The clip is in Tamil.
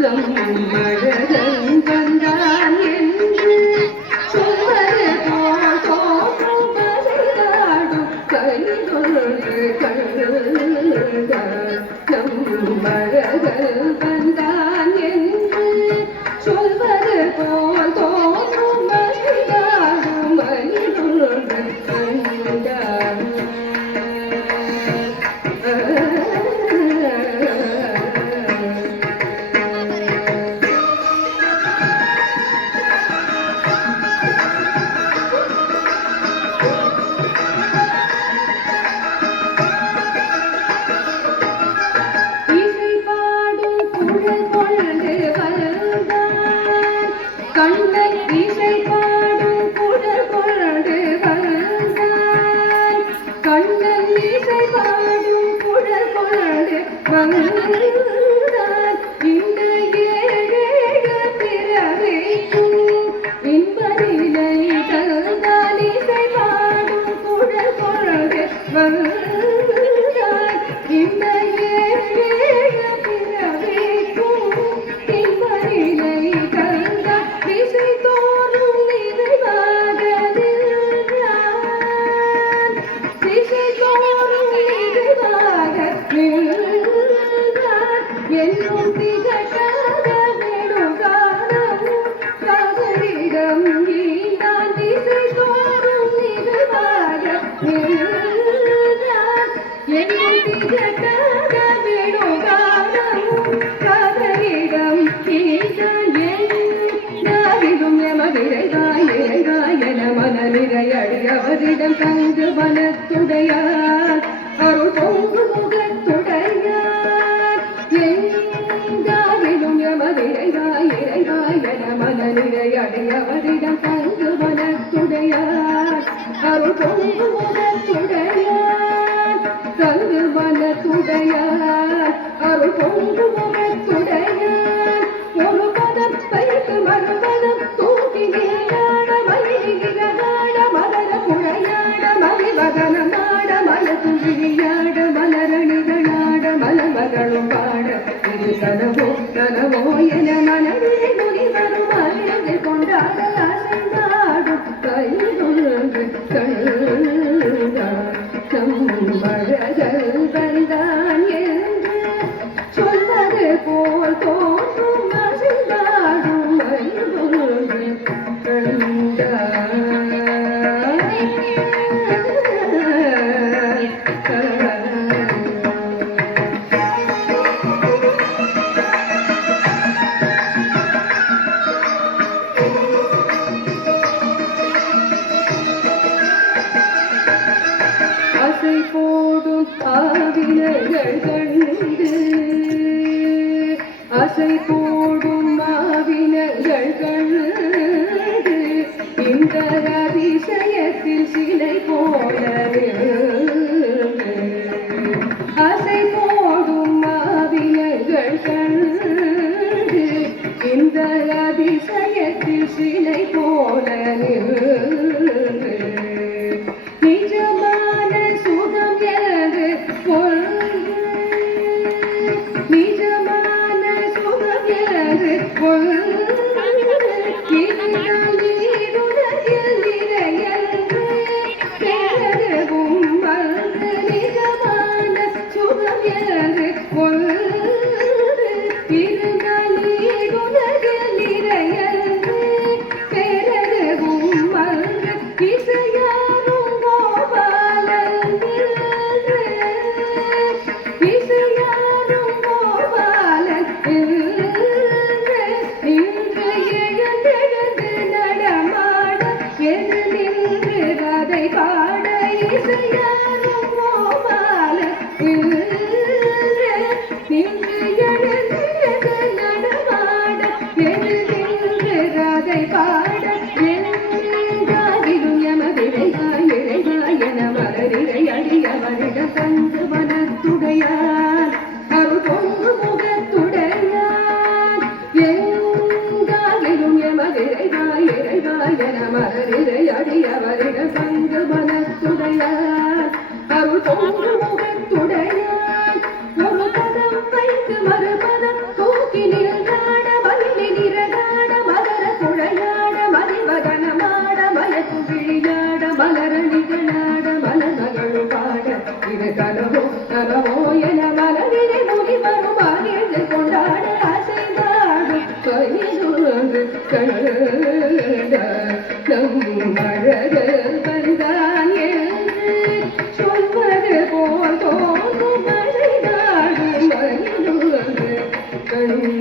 நம்மழகன் வந்தான் என்று சொல்வது போல் தோன்றும் மறையாடும் கைதொன்று கண்கள் நம்மழகன் வந்தான் என்று சொல்வது போல் தோன்றும் மறையாடும் மணிதொன்று கண்கள் கண்ணன் இசை பாடும் குடல் கொண்டு வந்தான் கண்ணன் இசை பாடும் குடல் கொண்டு வந்தான் இந்த ஏழேழு பிறவிக்கும் இன்பநிலை தந்தான் இசை பாடும் குடல் கொண்டு வந்தான் இந்த ஏழேழு பிறவிக்கும் இன்பநிலை என்னும் திகட்டாத நெடுங்காலம் காதலிடம் நீந்தான் திசை தோறும் நிகழ்வாக என்னும் திகட்டாத நெடுங்காலம் காதலிடம் நீந்தான் யாரிலும் எமதிரைவாய் இறைவாய் என மனநிறை அடியவரிடம் தங்கு மனத்துடையார் அருள் பொங்கு முகத்துடையார் எங்காவிலும் எமதிரைவாய் இறைவாய் என மனநிறை அடியவரிடம் தங்கு மனத்துடையார் அருள் பொங்கு முகத்துடையார் தங்கு மனத்துடையார் அருள் பொங்கு முகத்துடையார் ஒரு பதம் பயிர்க்கு மறுபதம் தூக்கி நீராட மயிலிகிரகாட மலர புழையாட மலிவதனம் நாட மலத்து விழியாட மலரணிகளாட மலமகளும் பாட இது கனவோ கனவோ என மனமே முனிவரும் அறிந்து கொண்டாட அசைந்தாடும் கைதொன்று கண்கள் வந்தான் என்று சொல்வது போல் தோன்றும் அசைந்தாடும் மைதொன்று ஆசை போடும் ஆவினர்கள் கண்டு ஆசை போடும் ஆவினர்கள் கண்டு இந்த அதிசயத்தில் சிலை போலவே ஆசை போடும் ஆவினர்கள் கண்டு இந்த அதிசயத்தில் சிலை போலவே நிஜமான சுகம் எனது நிஜமான சுகம் எனது அடியவரிடம் தங்கு மனத்துடையார் அருள் பொங்கு முகத்துடையார் ஒரு பதம் வைத்து மறு அழகு வந்தான் என்று சொல்வது போல் தோன்றும் மறைநாடும் மனிதர்கள் கண்